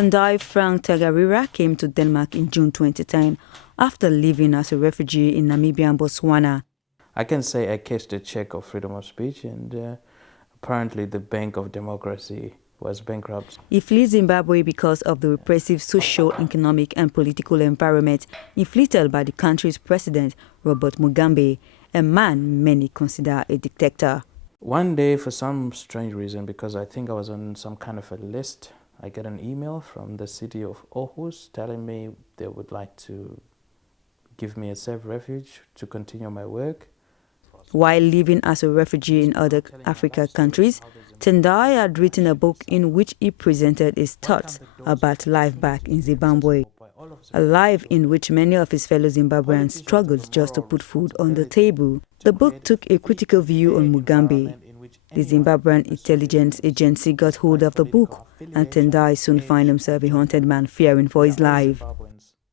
Tendai Frank Tagarira came to Denmark in June 2010 after living as a refugee in Namibia and Botswana. I can say I cashed a check of freedom of speech, and apparently the Bank of Democracy was bankrupt. He fled Zimbabwe because of the repressive social, economic and political environment inflicted by the country's president, Robert Mugabe, a man many consider a dictator. One day, for some strange reason, because I think I was on some kind of a list, I get an email from the city of Aarhus telling me they would like to give me a safe refuge to continue my work. While living as a refugee in other African countries, Tendai had written a book in which he presented his thoughts about life back in Zimbabwe, a life in which many of his fellow Zimbabweans struggled just to put food on the table. The book took a critical view on Mugabe. The Zimbabwean intelligence agency got hold of the book, and Tendai soon found himself a haunted man fearing for his life.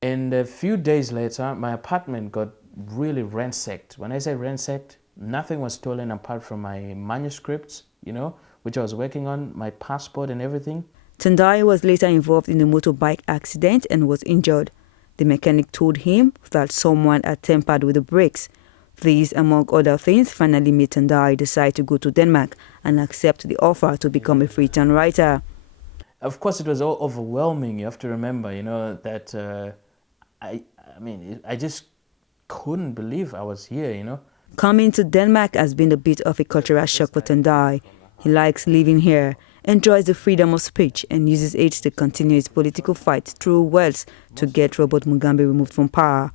And a few days later, my apartment got really ransacked. When I say ransacked, nothing was stolen apart from my manuscripts, which I was working on, my passport and everything. Tendai was later involved in a motorbike accident and was injured. The mechanic told him that someone had tampered with the brakes. These, among other things, finally made Tendai decide to go to Denmark and accept the offer to become a freelance writer. Of course, it was all overwhelming. You have to remember, that I just couldn't believe I was here, Coming to Denmark has been a bit of a cultural shock for Tendai. He likes living here, enjoys the freedom of speech, and uses it to continue his political fight through words to get Robert Mugabe removed from power.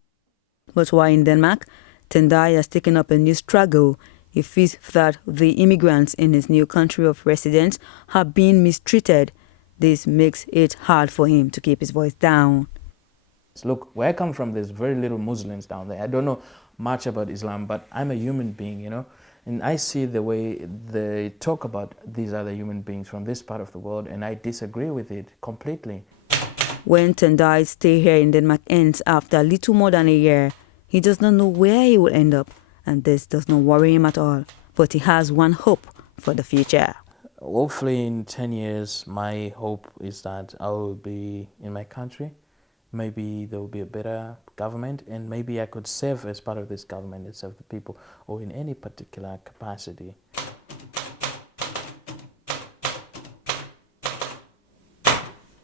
But while in Denmark, Tendai has taken up a new struggle. He feels that the immigrants in his new country of residence have been mistreated. This makes it hard for him to keep his voice down. Look, where I come from, there's very little Muslims down there. I don't know much about Islam, but I'm a human being, and I see the way they talk about these other human beings from this part of the world, and I disagree with it completely. When Tendai's stay here in Denmark ends after a little more than a year, he does not know where he will end up, and this does not worry him at all. But he has one hope for the future. Hopefully in 10 years, my hope is that I will be in my country. Maybe there will be a better government, and maybe I could serve as part of this government and serve the people, or in any particular capacity.